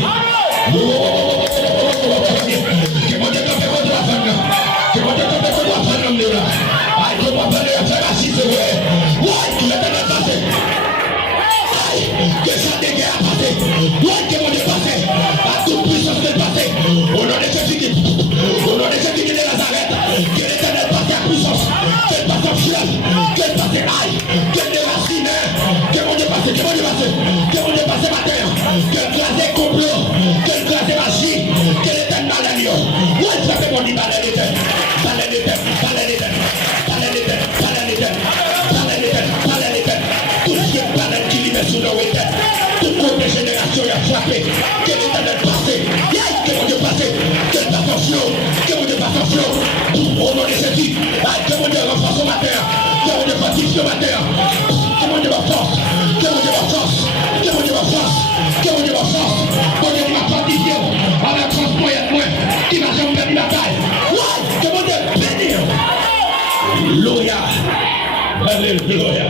passer. Que mon Dieu te fait contre la femme. Que mon Dieu te fait contre la femme. Aïe, que mon Père te fait assis, c'est vrai. Ouais, que l'éternel passe. Aïe, que ça dégâts a passé. Ouais, que mon Dieu passe. À toute puissance de passer. Au nom de Jésus-Christ. Au nom de Jésus-Christ de Nazareth. Que l'éternel passe à puissance. Qu'elle passe en fiel. Qu'elle passe aïe. Qu'elle déracine. Que mon Dieu passe. Que mon Dieu passe. Que mon Dieu passe matin. Qu'elle crase complot. Qu'elle crase magie. Que l'éternel dans la lion. Ouais, ça fait mon dit dans l'éternel. Dans l'éternel. Dans l'éternel. Dans l'éternel. Dans l'éternel. Dans l'éternel. Dans l'éternel. Tout ce qui est parle qui libère sous nos éternes. Toute notre génération a frappé. Que l'éternel passe. Que mon Dieu passe. Qu'elle passe en flot. Que mon Dieu passe en flot. Au nom de Jésus. Que mon Dieu renforce au matin. Que mon Dieu fortifie au matin. Que mon Dieu va force. Que mon Dieu va force. Que mon Dieu va force. Que mon Dieu va force. Mon Dieu va fortifier. On va transporter moi. Qui va jamais gagner la bataille. Que mon Dieu bénisse. Alléluia. Alléluia.